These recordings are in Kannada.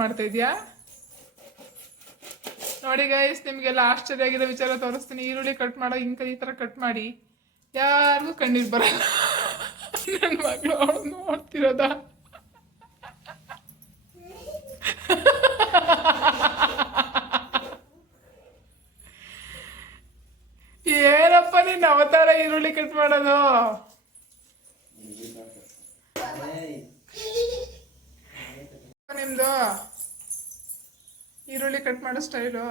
ಮಾಡ್ತಾ ಇದೀಯಾ? ನೋಡಿ ಗೈಸ್, ನಿಮಗೆಲ್ಲ ಆಶ್ಚರ್ಯ ಆಗಿರೋ ವಿಚಾರ ತೋರಿಸ್ತೀನಿ. ಈರುಳ್ಳಿ ಕಟ್ ಮಾಡೋ ಈ ಥರ ಕಟ್ ಮಾಡಿ ಯಾರಿಗೂ ಕಣ್ಣೀರು ಬರಲ್ಲ. ನನ್ನ ಮಗಳು ಅವಳು ನೋಡ್ತಿರೋದ. ಏನಪ್ಪ ನೀನು ಅವತಾರ ಈರುಳ್ಳಿ ಕಟ್ ಮಾಡೋದು? ನಿಮ್ದು ಈರುಳ್ಳಿ ಕಟ್ ಮಾಡೋ ಸ್ಟೈಲು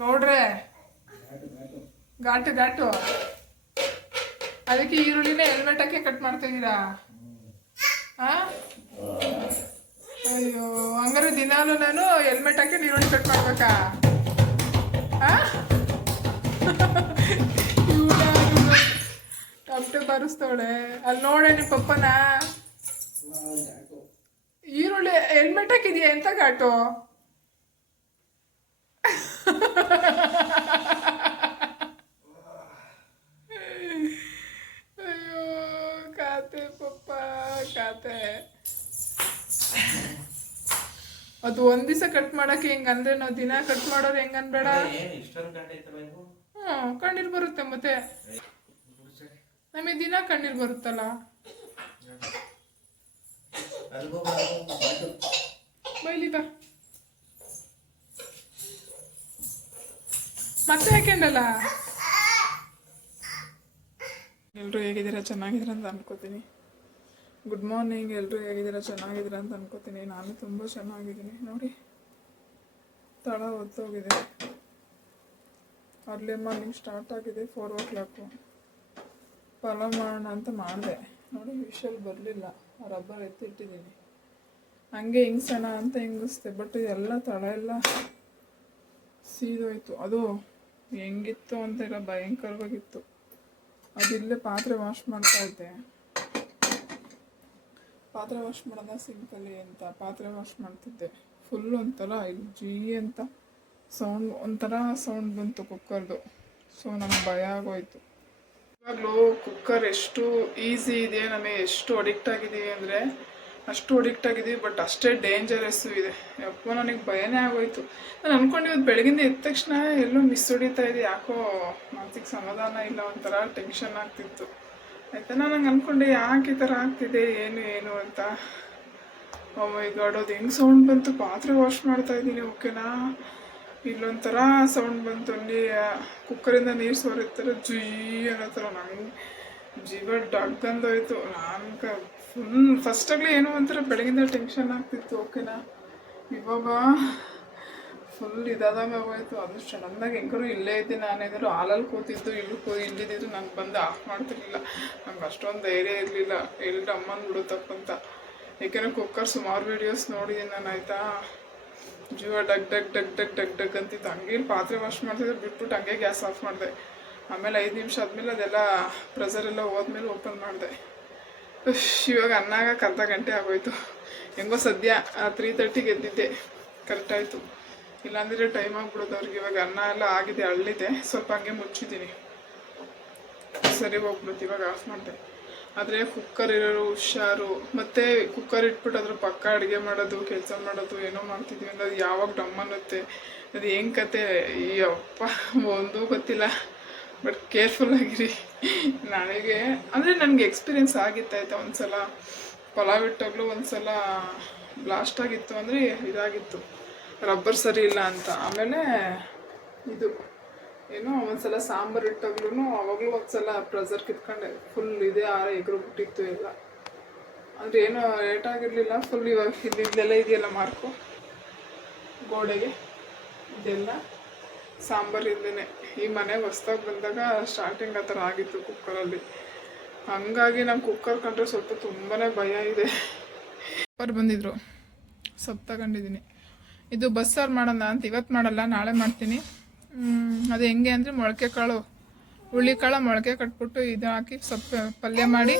ಗೌಡ್ರೆ, ಘಾಟು ಘಾಟು. ಅದಕ್ಕೆ ಈರುಳ್ಳಿನ ಹೆಲ್ಮೆಟ್ ಹಾಕಿ ಕಟ್ ಮಾಡ್ತಾ ಇದ್ದೀರಾ? ಅಯ್ಯೋ, ಹಂಗಾರೆ ದಿನಾಲು ನಾನು ಹೆಲ್ಮೆಟ್ ಹಾಕಿ ಈರುಳ್ಳಿ ಕಟ್ ಮಾಡ್ಬೇಕಾ? ತಪ್ಪೆ ಬರೆಸ್ತವಳೆ. ಅಲ್ಲಿ ನೋಡೆ ನಿಮ್ಮ ಪಪ್ಪನ ಈರುಳ್ಳಿ ಹೆಲ್ಮೆಟ್ ಹಾಕಿದ್ಯಾ? ಎಂತ ಘಾಟು. ಅಯ್ಯೋ ಕಾತೆ ಪಪ್ಪ ಕಾತೆ. ಅದು ಒಂದ್ ದಿವಸ ಕಟ್ ಮಾಡಕ್ಕೆ ಹೆಂಗಂದ್ರೆ ನಾವು ದಿನ ಕಟ್ ಮಾಡೋರು ಹೆಂಗನ್ಬೇಡ. ಕಣ್ಣೀರ್ ಬರುತ್ತೆ ಮತ್ತೆ. ನಮಗೆ ದಿನ ಕಣ್ಣೀರ್ ಬರುತ್ತಲ್ಲ. ಬೈಲಿ ಬಾ ಮತ್ತೆ ಯಾಕೆಂಡಲ್ಲ. ಎಲ್ರು ಹೇಗಿದ್ದೀರಾ? ಚೆನ್ನಾಗಿದ್ದೀರಾ ಅಂತ ಅನ್ಕೋತೀನಿ. Good morning. ಎಲ್ರು ಹೇಗಿದ್ದೀರಾ? ಚೆನ್ನಾಗಿದ್ದೀರಾ ಅಂತ ಅನ್ಕೋತೀನಿ. ನಾನು ತುಂಬ ಚೆನ್ನಾಗಿದ್ದೀನಿ. ನೋಡಿ, ತಳ ಹೊತ್ತೋಗಿದೆ. ಅರ್ಲಿ ಮಾರ್ನಿಂಗ್ ಸ್ಟಾರ್ಟ್ ಆಗಿದೆ. 4 o'clock. ಪಲಾವ್ ಮಾಡೋಣ ಅಂತ ಮಾಡಿದೆ. ನೋಡಿ, ವಿಷಲ್ ಬರಲಿಲ್ಲ. ರಬ್ಬರ್ ಎತ್ತಿಟ್ಟಿದ್ದೀನಿ. ಹಂಗೆ ಹಿಂಗ್ಸೋಣ ಅಂತ ಹಿಂಗಿಸ್ದೆ. ಬಟ್ ಎಲ್ಲ ತಳ ಎಲ್ಲ ಸೀದೋಯ್ತು. ಅದು ಹೆಂಗಿತ್ತು ಅಂತೆಲ್ಲ ಭಯಂಕರವಾಗಿತ್ತು. ಅದಿಲ್ಲೇ ಪಾತ್ರೆ ವಾಶ್ ಮಾಡ್ತಾ ಇದ್ದೆ. ಪಾತ್ರೆ ವಾಶ್ ಮಾಡೋದ ಸಿಂಕಲ್ಲಿ ಅಂತ ಪಾತ್ರೆ ವಾಶ್ ಮಾಡ್ತಿದ್ದೆ. ಫುಲ್ ಒಂಥರ ಜೀ ಅಂತ ಸೌಂಡ್, ಒಂಥರ ಸೌಂಡ್ ಬಂತು ಕುಕ್ಕರ್ದು. ಸೊ ನಮ್ಗೆ ಭಯ ಆಗೋಯ್ತು. ಇವಾಗಲೂ ಕುಕ್ಕರ್ ಎಷ್ಟು ಈಸಿ ಇದೆ, ನಮಗೆ ಎಷ್ಟು ಅಡಿಕ್ಟ್ ಆಗಿದ್ದೀವಿ ಅಂದರೆ ಅಷ್ಟು ಅಡಿಕ್ಟ್ ಆಗಿದ್ದೀವಿ. ಬಟ್ ಅಷ್ಟೇ ಡೇಂಜರಸ್ಸು ಇದೆ. ಯಪ್ಪ, ನನಗೆ ಭಯನೇ ಆಗೋಯ್ತು. ನಾನು ಅಂದ್ಕೊಂಡಿದ್ದು ಬೆಳಗಿಂದ ಎದ್ದ ತಕ್ಷಣ ಎಲ್ಲೋ ಮಿಸ್ ಹೊಡಿತಾ ಇದೆ. ಯಾಕೋ ಮಾನಸಿಕ ಸಮಾಧಾನ ಇಲ್ಲ, ಒಂಥರ ಟೆನ್ಷನ್ ಆಗ್ತಿತ್ತು. ಆಯಿತಾ, ನಾನು ಹಂಗೆ ಅಂದ್ಕೊಂಡೆ ಯಾಕೆ ಈ ಥರ ಆಗ್ತಿದೆ, ಏನು ಅಂತ. ಈಗ ಆಡೋದು ಹೆಂಗೆ ಸೌಂಡ್ ಬಂತು. ಪಾತ್ರೆ ವಾಶ್ ಮಾಡ್ತಾಯಿದ್ದೀನಿ, ಓಕೆನಾ. ಇಲ್ಲೊಂಥರ ಸೌಂಡ್ ಬಂತು. ಅಲ್ಲಿ ಕುಕ್ಕರಿಂದ ನೀರು ಸೋರಿರ್ತಾರೆ, ಜುಯ್ ಅನ್ನೋ ಥರ. ನಂಗೆ ಜೀವ ಡಗ್ಗಂದೋಯ್ತು. ನಾನು ಫಸ್ಟಾಗಲೇ ಏನೋ ಒಂಥರ ಬೆಳಗಿಂದ ಟೆನ್ಷನ್ ಆಗ್ತಿತ್ತು, ಓಕೆನಾ. ಇವಾಗ ಫುಲ್ ಇದಾದಂಗೆ ಆಗೋಯ್ತು. ಅದು ಸಡನ್ನಾಗಿ ಹೆಂಗಾರು ಇಲ್ಲೇ ಇದ್ದೆ. ನಾನೇನಾದ್ರು ಹಾಲಲ್ಲಿ ಕೂತಿದ್ದು ಇಲ್ಲಿದ್ದು ನಾನು ಬಂದು ಆಫ್ ಮಾಡ್ತಿರ್ಲಿಲ್ಲ. ನಂಗೆ ಅಷ್ಟೊಂದು ಧೈರ್ಯ ಇರಲಿಲ್ಲ, ಎಲ್ಲಿ ಅಮ್ಮನ ಬಿಡುತ್ತಪ್ಪಂತ. ಏಕೆಂದರೆ ಕುಕ್ಕರ್ ಸುಮಾರು ವೀಡಿಯೋಸ್ ನೋಡಿದ್ದೀನಿ ನಾನು, ಆಯಿತಾ. ಜೀವ ಡಗ್ ಡಗ್ ಡಗ್ ಡಗ್ ಡಗ್ ಡಗ್ ಅಂತಿತ್ತು. ಹಂಗೆ ಪಾತ್ರೆ ವಾಶ್ ಮಾಡ್ತಿದ್ದೆ, ಬಿಟ್ಬಿಟ್ಟು ಹಂಗೆ ಗ್ಯಾಸ್ ಆಫ್ ಮಾಡಿದೆ. ಆಮೇಲೆ 5 ನಿಮಿಷ ಆದಮೇಲೆ ಅದೆಲ್ಲ ಪ್ರೆಸರೆಲ್ಲ ಹೋದ್ಮೇಲೆ ಓಪನ್ ಮಾಡಿದೆ. ಇವಾಗ ಅನ್ನಾಗಕ್ಕೆ ಅರ್ಧ ಗಂಟೆ ಆಗೋಯ್ತು. ಹೆಂಗೋ ಸದ್ಯ 3:30ಗೆ ಎದ್ದಿದ್ದೆ, ಕರೆಕ್ಟಾಯಿತು. ಇಲ್ಲಾಂದರೆ ಟೈಮ್ ಆಗ್ಬಿಡೋದು ಅವ್ರಿಗೆ. ಇವಾಗ ಅನ್ನ ಎಲ್ಲ ಆಗಿದೆ, ಅಳ್ಳಿದೆ. ಸ್ವಲ್ಪ ಹಂಗೆ ಮುಚ್ಚಿದ್ದೀನಿ, ಸರಿ ಹೋಗ್ಬಿಡುತ್ತೆ. ಇವಾಗ ಆಫ್ ಮಾಡಿದೆ. ಆದರೆ ಕುಕ್ಕರ್ ಇರೋರು ಹುಷಾರು. ಮತ್ತು ಕುಕ್ಕರ್ ಇಟ್ಬಿಟ್ಟು ಅದ್ರ ಪಕ್ಕ ಅಡುಗೆ ಮಾಡೋದು, ಕೆಲಸ ಮಾಡೋದು ಏನೋ ಮಾಡ್ತಿದ್ವಿ ಅಂದರೆ ಅದು ಯಾವಾಗ ಡಮ್ ಅನ್ನುತ್ತೆ. ಅದು ಹೆಂಗೆ ಕತೆ ಅಪ್ಪ ಒಂದೂ ಗೊತ್ತಿಲ್ಲ. ಬಟ್ ಕೇರ್ಫುಲ್ಲಾಗಿರಿ. ನನಗೆ ಎಕ್ಸ್ಪೀರಿಯೆನ್ಸ್ ಆಗಿತ್ತಾಯ್ತಾ. ಒಂದು ಸಲ ಪಲಾವ್ ಇಟ್ಟಾಗಲೂ ಒಂದು ಸಲ ಬ್ಲಾಸ್ಟ್ ಆಗಿತ್ತು, ಅಂದರೆ ಇದಾಗಿತ್ತು, ರಬ್ಬರ್ ಸರಿ ಇಲ್ಲ ಅಂತ. ಆಮೇಲೆ ಇದು ಏನೋ ಒಂದು ಸಲ ಸಾಂಬಾರು ಇಟ್ಟಾಗ್ಲೂ ಅವಾಗಲೂ ಒಂದು ಸಲ ಪ್ರೆಸರ್ ಕಿತ್ಕೊಂಡೆ. ಫುಲ್ ಇದೇ ಎಗ್ರು ಬಿಟ್ಟಿತ್ತು ಎಲ್ಲ. ಅಂದರೆ ಏನೋ ರೇಟ್ ಆಗಿರಲಿಲ್ಲ. ಫುಲ್ ಇವಾಗ ಇಲ್ಲೆಲ್ಲ ಇದೆಯಲ್ಲ ಮಾರ್ಕು ಗೋಡೆಗೆ, ಇದೆಲ್ಲ ಸಾಂಬಾರಿಂದನೇ. ಈ ಮನೆಗೆ ಹೊಸ್ದಾಗಿ ಬಂದಾಗ ಸ್ಟಾರ್ಟಿಂಗ್ ಆ ಥರ ಆಗಿತ್ತು ಕುಕ್ಕರಲ್ಲಿ. ಹಾಗಾಗಿ ನಾನು ಕುಕ್ಕರ್ ಕಂಡ್ರೆ ಸ್ವಲ್ಪ ತುಂಬಾ ಭಯ ಇದೆ. ಕುಕ್ಕರ್ ಬಂದಿದ್ರು, ಸೊಪ್ಪು ತಗೊಂಡಿದ್ದೀನಿ. ಇದು ಬಸ್ಸಾರು ಮಾಡೋಣ ಅಂತ. ಇವತ್ತು ಮಾಡಲ್ಲ, ನಾಳೆ ಮಾಡ್ತೀನಿ. ಅದು ಹೆಂಗೆ ಅಂದರೆ ಮೊಳಕೆ ಕಾಳು, ಹುಳ್ಳಿಕಾಳು ಮೊಳಕೆ ಕಟ್ಬಿಟ್ಟು ಇದು ಹಾಕಿ ಸೊಪ್ಪು ಪಲ್ಯ ಮಾಡಿ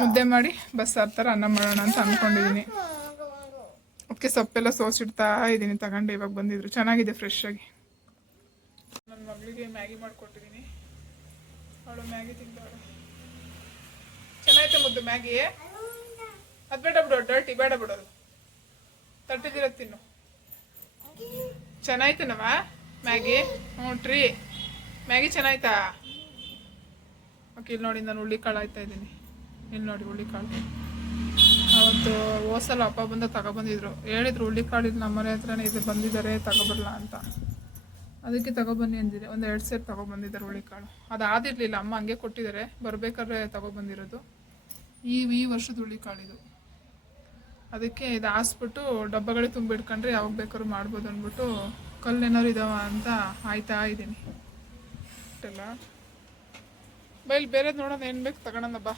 ಮುದ್ದೆ ಮಾಡಿ ಬಸ್ಸಾರು ಥರ ಅನ್ನ ಮಾಡೋಣ ಅಂತ ಅಂದ್ಕೊಂಡಿದ್ದೀನಿ. ಅದಕ್ಕೆ ಸೊಪ್ಪೆಲ್ಲ ಸೋಸಿಡ್ತಾ ಇದ್ದೀನಿ. ತಗೊಂಡು ಇವಾಗ ಬಂದಿದ್ರು, ಚೆನ್ನಾಗಿದೆ ಫ್ರೆಶ್ ಆಗಿ. ನನ್ನ ಮಗಳಿಗೆ ಮ್ಯಾಗಿ ಮಾಡಿಕೊಟ್ಟಿದ್ದೀನಿ, ಅವಳು ಮ್ಯಾಗಿ ತಿಂದವಳು. ಚೆನ್ನಾಯ್ತಾ ಮುದ್ದು ಮ್ಯಾಗಿ? ಅದು ಬೇಡ ಬಿಡು, ಡರ್ಟಿ ಬೇಡ ಬಿಡೋದು. ತಟ್ಟಿದಿರ ತಿನ್ನು. ಚೆನ್ನಾಯ್ತನವ ಮ್ಯಾಗಿ? ಹ್ಞೂ ಟ್ರೀ ಮ್ಯಾಗಿ ಚೆನ್ನಾಯ್ತಾ? ಓಕೆ, ಇಲ್ಲಿ ನೋಡಿ ನಾನು ಹುಳ್ಳಿಕಾಳು ಆಯ್ತಾ ಇದ್ದೀನಿ. ಇಲ್ಲಿ ನೋಡಿ ಹುಳ್ಳಿಕಾಳು. ಅವತ್ತು ಹೋಸಲ ಅಪ್ಪ ಬಂದ ತಗೊಬಂದಿದ್ರು. ಹೇಳಿದ್ರು ಹುಳ್ಳಿಕಾಳು ಇದು ನಮ್ಮ ಮನೆ ಹತ್ರನೇ ಇದು ಬಂದಿದ್ದಾರೆ ತಗೊಬರಲ್ಲ ಅಂತ. ಅದಕ್ಕೆ ತಗೊಬನ್ನಿ ಅಂದಿದೆ. ಒಂದು 2 ಸೇರು ತಗೊಬಂದಿದ್ದಾರೆ ಹುಳ್ಳಿಕಾಳು. ಅದಾದಿರಲಿಲ್ಲ, ಅಮ್ಮ ಹಂಗೆ ಕೊಟ್ಟಿದ್ದಾರೆ. ಬರಬೇಕಾದ್ರೆ ತಗೊಬಂದಿರೋದು ಈ ವರ್ಷದ ಹುಳ್ಳಿಕಾಳಿದು. ಅದಕ್ಕೆ ಇದು ಹಾಸ್ಬಿಟ್ಟು ಡಬ್ಬಗಳಿಗೆ ತುಂಬಿಟ್ಕೊಂಡ್ರೆ ಯಾವಾಗ ಬೇಕಾದ್ರೂ ಮಾಡ್ಬೋದು ಅಂದ್ಬಿಟ್ಟು ಕಲ್ಲೇನಾದ್ರು ಇದಾವ ಅಂತ ಆಯ್ತಾ ಇದ್ದೀನಿ. ಅಲ್ಲ ಬೈಲ್ ಬೇರೆದು ನೋಡೋಣ, ಏನು ಬೇಕು ತಗೊಳೋಣ ಬಾ.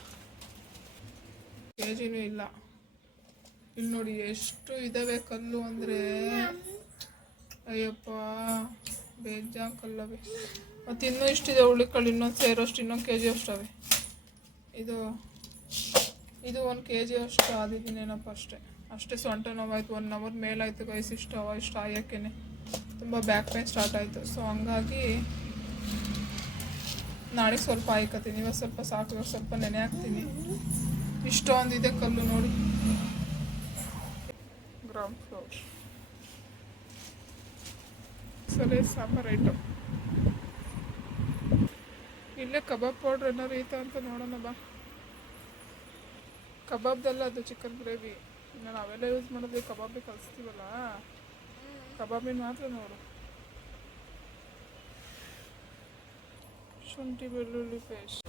ಕೆಜಿನೂ ಇಲ್ಲ. ಇಲ್ಲಿ ನೋಡಿ ಎಷ್ಟು ಇದಾವೆ ಕಲ್ಲು ಅಂದರೆ, ಅಯ್ಯಪ್ಪ ಬೇಜಾನ್ ಕಲ್ಲವೆ. ಮತ್ತು ಇನ್ನೂ ಇಷ್ಟಿದೆ ಹುಳ್ಳಿಕಾಳು, ಇನ್ನೊಂದು ಸೇರೋಷ್ಟು, ಇನ್ನೊಂದು ಕೆಜಿ ಅಷ್ಟವೆ. ಇದು 1 kg ಅಷ್ಟು ಆದಿದ್ದೀನೇನಪ್ಪ. ಅಷ್ಟೇ ಸೊಂಟ ನೋವಾಯ್ತು. 1 hour ಮೇಲಾಯಿತು ಗೈಸ್. ಇಷ್ಟು ಆಯೋಕ್ಕೇ ತುಂಬ ಬ್ಯಾಕ್ ಪೇನ್ ಸ್ಟಾರ್ಟ್ ಆಯಿತು. ಸೊ ಹಂಗಾಗಿ ನಾಳೆ ಸ್ವಲ್ಪ ಆಯ್ಕತ್ತೀನಿ. ಇವತ್ತು ಸ್ವಲ್ಪ ಸಾಕು, ಇವಾಗ ಸ್ವಲ್ಪ ನೆನೆ ಹಾಕ್ತೀನಿ. ಇಷ್ಟೊಂದಿದೆ ಕಲ್ಲು ನೋಡಿ. ಗ್ರೌಂಡ್ ಫ್ಲೋರ್ ಸರಿ ಸಾಂಬಾರು ಐಟಮ್. ಇಲ್ಲೇ ಕಬಾಬ್ ಪೌಡ್ರ್ ಏನಾರು ಐತ ಅಂತ ನೋಡೋಣ ಬಾ. ಕಬಾಬ್ದಲ್ಲ, ಅದು ಚಿಕನ್ ಗ್ರೇವಿ. ಇನ್ನು ನಾವೆಲ್ಲ ಯೂಸ್ ಮಾಡೋದು ಕಬಾಬಿಗೆ ಕಲಿಸ್ತೀವಲ್ಲ, ಕಬಾಬಿನ ಮಾತ್ರ ನೋಡು. ಶುಂಠಿ ಬೆಳ್ಳುಳ್ಳಿ ಪೇಸ್ಟ್,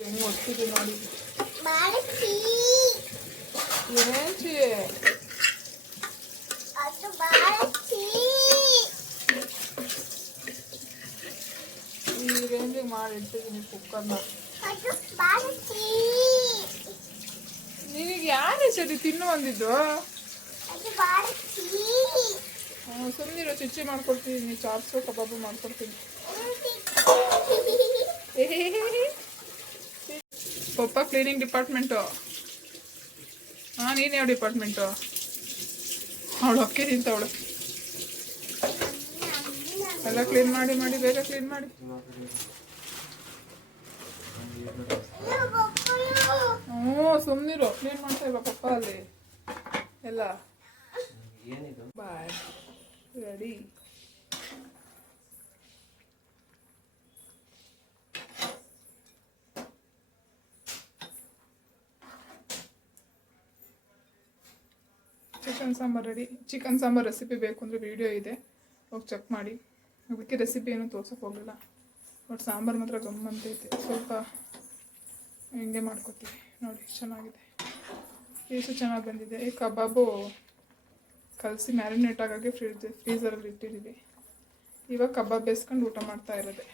ಹೆಂಗೆ ಒತ್ತಿದೆ ನೋಡಿ. ಏನ್ಚಿ ಈ ರೇಂಜಿಗೆ ಮಾಡಿಟ್ಟಿದ್ದೀನಿ ಕುಕ್ಕರ್ನ. ನಿನಗೆ ಯಾರೇ ಸರಿ ತಿನ್ನು ಅಂದಿದ್ದು? ಸುಮ್ಮನಿರೋ, ಚಿಚ್ಚಿ ಮಾಡ್ಕೊಡ್ತೀನಿ. ಚಾಪ್ಸು ಕಬಾಬು ಮಾಡ್ಕೊಡ್ತೀನಿ. ಪಪ್ಪ ಕ್ಲೀನಿಂಗ್ ಡಿಪಾರ್ಟ್ಮೆಂಟು. ಹಾಂ, ನೀನು ಯಾವ ಡಿಪಾರ್ಟ್ಮೆಂಟು? ಅವಳು ಅಕ್ಕಿ ತಿಂತವಳು. ಎಲ್ಲ ಕ್ಲೀನ್ ಮಾಡಿ ಬೇಗ ಕ್ಲೀನ್ ಮಾಡಿ. ಹ್ಞೂ ಸುಮ್ಮನಿರು, ಕ್ಲೀನ್ ಮಾಡ್ತಾ ಇಲ್ವಾ ಪಪ್ಪ ಅಲ್ಲಿ ಎಲ್ಲ? ಬಾಯ್ ready. Chicken sambar ready. Chicken sambar recipe ಬೇಕು ಅಂದರೆ ವಿಡಿಯೋ ಇದೆ, ಹೋಗಿ ಚೆಕ್ ಮಾಡಿ. ಅದಕ್ಕೆ ರೆಸಿಪಿ ಏನೂ ತೋರ್ಸೋಕೆ ಹೋಗಲಿಲ್ಲ. ಬಟ್ ಸಾಂಬಾರು ಮಾತ್ರ ಗಮ್ಮಂತೈತೆ. ಸ್ವಲ್ಪ ಹಿಂಗೆ ಮಾಡ್ಕೊತೀವಿ ನೋಡಿ, ಚೆನ್ನಾಗಿದೆ. ಪೀಸು ಚೆನ್ನಾಗಿ ಬಂದಿದೆ. ಈ ಕಬಾಬು ಕಲಸಿ ಮ್ಯಾರಿನೇಟ್ ಆಗೋಕ್ಕೆ ಫ್ರೀಸರಲ್ಲಿ ಇಟ್ಟಿದ್ದೀವಿ. ಇವಾಗ ಕಬಾಬ್ ಬೇಯಿಸ್ಕೊಂಡು ಊಟ ಮಾಡ್ತಾ ಇರೋದೆ.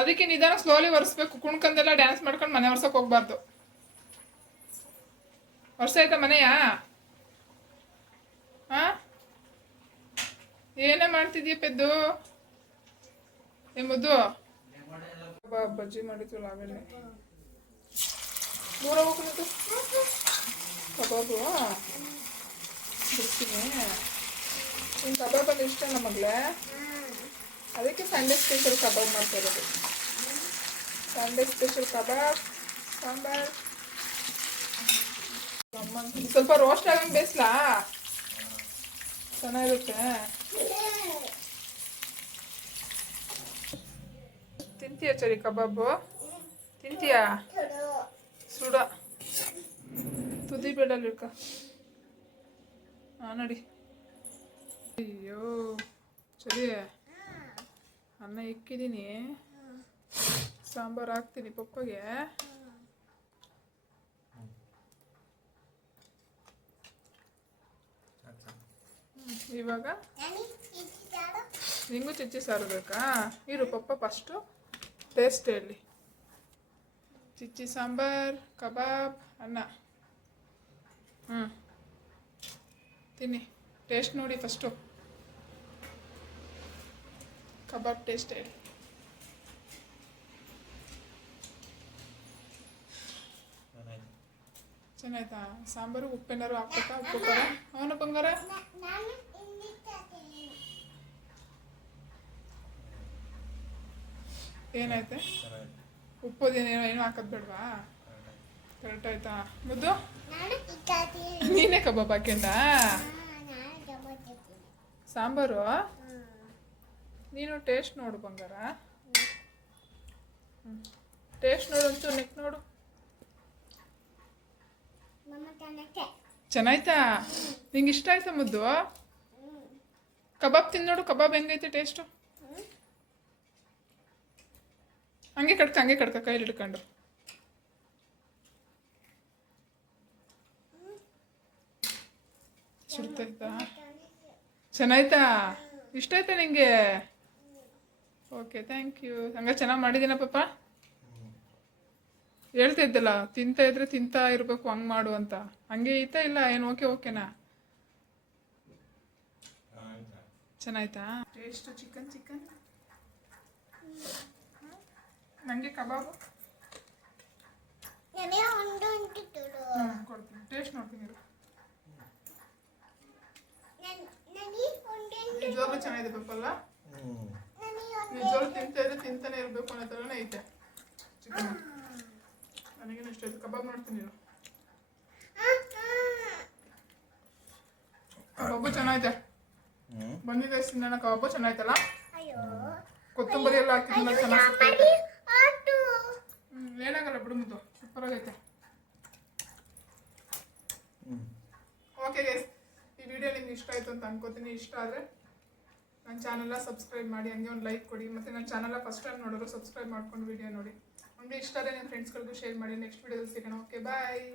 ಅದಕ್ಕೆ ನಿಧಾನ ಸ್ಲೋಲಿ ಒರೆಸ್ಬೇಕು. ಕುಣ್ಕಂದೆಲ್ಲ ಡ್ಯಾನ್ಸ್ ಮಾಡ್ಕೊಂಡು ಮನೆ ಒರ್ಸೋಕೆ ಹೋಗ್ಬಾರ್ದು. ವರ್ಷ ಆಯ್ತಾ ಮನೆಯ? ಹಾಂ, ಏನೇ ಮಾಡ್ತಿದ್ಯಾ ಪೆದ್ದು? ಎಂಬುದು ಬಜ್ಜಿ ಮಾಡಿದ್ವಲ್ಲ ಅವೆಣ್ಣೆ ದೂರ ಹೋಗ್ಬಿಟ್ಟು ಕಬಾಬು ಬಿಡ್ತೀನಿ. ನಿನ್ನ ಕಬಾಬಲ್ಲಿ ಇಷ್ಟ ನಮಗ್ಲೆ, ಅದಕ್ಕೆ ಸಂಡೇ ಸ್ಪೆಷಲ್ ಕಬಾಬ್ ಮಾಡ್ತಾ ಇರೋದು. ಸಂಡೇ ಸ್ಪೆಷಲ್ ಕಬಾಬ್ ಸಾಂಬಾರ್. ಸ್ವಲ್ಪ ರೋಸ್ಟ್ ಆಗಂಗೆ ಬೇಯಿಸ್ಲಾ? ಚೆನ್ನಾಗಿರುತ್ತೆ. ತಿಂತೀಯ ಚರಿ ಕಬಾಬು? ತಿಂತೀಯಾ? ಸುಡ ತುದಿ ಬೇಡಲ್ಲಿರ್ಕ. ಹಾಂ ನಡಿ. ಅಯ್ಯೋ ಸರಿ, ಅನ್ನ ಇಕ್ಕಿದ್ದೀನಿ, ಸಾಂಬಾರು ಹಾಕ್ತೀನಿ ಪಪ್ಪಗೆ. ಇವಾಗ ನಿಂಗೂ ಚಿಚ್ಚಿ ಸಾರು ಬೇಕಾ? ಇರು ಪಪ್ಪ ಫಸ್ಟು ಟೇಸ್ಟ್ ಹೇಳಿ. ಚಿಚ್ಚಿ ಸಾಂಬಾರ್, ಕಬಾಬ್, ಅನ್ನ. ತಿನ್ನಿ, ಟೇಸ್ಟ್ ನೋಡಿ ಫಸ್ಟು. ಕಬಾಬ್ ಟೇಸ್ಟ್ ಹೇಳಿ. ಚೆನ್ನಾಯ್ತಾ ಸಾಂಬಾರು? ಉಪ್ಪೇನಾರು ಹಾಕ್ಬೇಕಾ? ಉಪ್ಪು ಖಾರ ಅವನ ಬಂಗಾರ? ಏನಾಯ್ತೆ? ಉಪ್ಪೋದೇನೇನೋ ಏನೋ ಹಾಕೋದು ಬೇಡವಾ? ಕರೆಕ್ಟ್ ಆಯ್ತಾ ಮುದ್ದು? ನೀನೇ ಕಬಾಬ್ ಹಾಕ್ಯಂಡ ಸಾಂಬಾರು? ನೀನು ಟೇಸ್ಟ್ ನೋಡು ಬಂಗಾರ. ಟೇಸ್ಟ್ ನೋಡು ಒಂಚೂರು ನೆಕ್ ನೋಡು. ಚೆನ್ನಾಯ್ತಾ? ನಿಂಗೆ ಇಷ್ಟ ಆಯ್ತಾ ಮುದ್ದು? ಕಬಾಬ್ ತಿಂದು ನೋಡು, ಕಬಾಬ್ ಹೆಂಗೈತೆ ಟೇಸ್ಟು? ಹಂಗೆ ಕಡ್ಕ ಕೈಲಿ ಹಿಡ್ಕೊಂಡು. ಸುಡ್ತಾಯ್ತಾ? ಚೆನ್ನಾಯ್ತಾ? ಇಷ್ಟ ಆಯ್ತಾ ನಿಂಗೆ? Okay thank you. ಹಂಗ ಚೆನ್ನಾಗಿ ಮಾಡಿದ್ದೀನ ಪಾಪ? ಹೇಳ್ತಾ ಇದ್ದಲ್ಲ ತಿಂತಾ ಇದ್ರೆ ತಿಂತಾ ಇರಬೇಕು, ಹಂಗೆ ಮಾಡು ಅಂತ. ಹಂಗೆ ಐತಾ ಇಲ್ಲ ಏನು? ಓಕೆನಾ? ಚೆನ್ನಾಯ್ತಾ ಟೇಸ್ಟು? ಚಿಕನ್ ನನಗೆ ಕಬಾಬು ಕೊಡ್ತೀನಿ, ಟೇಸ್ಟ್ ನೋಡ್ತೀನಿ. ನಿಜವಾಗ್ಲೂ ಚೆನ್ನಾಗಿದೆ ಪಾಪಲ್ಲ. ನಿಜವಾಗ್ಲೂ ತಿಂತಾ ಇದ್ರೆ ತಿಂತಾನೆ ಇರಬೇಕು ಅನ್ನೋ ಥರನೇ ಐತೆ ಚಿಕನ್. ನನಗೇನು ಇಷ್ಟ ಆಯ್ತು. ಕಬಾಬ್ ಮಾಡ್ತೀನಿ. ಕಬಾಬು ಚೆನ್ನಾಗಿದೆ. ಬಂದಿದೆ ಸಿನ್ನ ಕಬಾಬು ಚೆನ್ನಾಯ್ತಲ್ಲ. ಕೊತ್ತಂಬರಿ ಎಲ್ಲ ಹಾಕಿದ್ಮೇಲೆ ಚೆನ್ನಾಗಿ ಏನಾಗಲ್ಲ ಬಿಡು ಮುದ್ದು, ಸೂಪರ್ ಆಗೈತೆ. ಓಕೆ ಗೈಸ್, ಈ ವಿಡಿಯೋ ನಿಮ್ಗೆ ಇಷ್ಟ ಆಯಿತು ಅಂತ ಅನ್ಕೋತೀನಿ. ಇಷ್ಟ ಆದರೆ ನನ್ನ ಚಾನಲ್ನ ಸಬ್ಸ್ಕ್ರೈಬ್ ಮಾಡಿ, ಹಂಗೆ ಒಂದು ಲೈಕ್ ಕೊಡಿ. ಮತ್ತು ನನ್ನ ಚಾನಲ್ನ ಫಸ್ಟ್ ಟೈಮ್ ನೋಡೋರು ಸಬ್ಸ್ಕ್ರೈಬ್ ಮಾಡ್ಕೊಂಡು ವಿಡಿಯೋ ನೋಡಿ. ಹಂಗೆ ಇಷ್ಟ ಆದರೆ ನಿಮ್ಮ ಫ್ರೆಂಡ್ಸ್ಗಳಿಗೂ ಶೇರ್ ಮಾಡಿ. ನೆಕ್ಸ್ಟ್ ವಿಡಿಯೋದಲ್ಲಿ ಸಿಗೋಣ. ಓಕೆ ಬಾಯ್.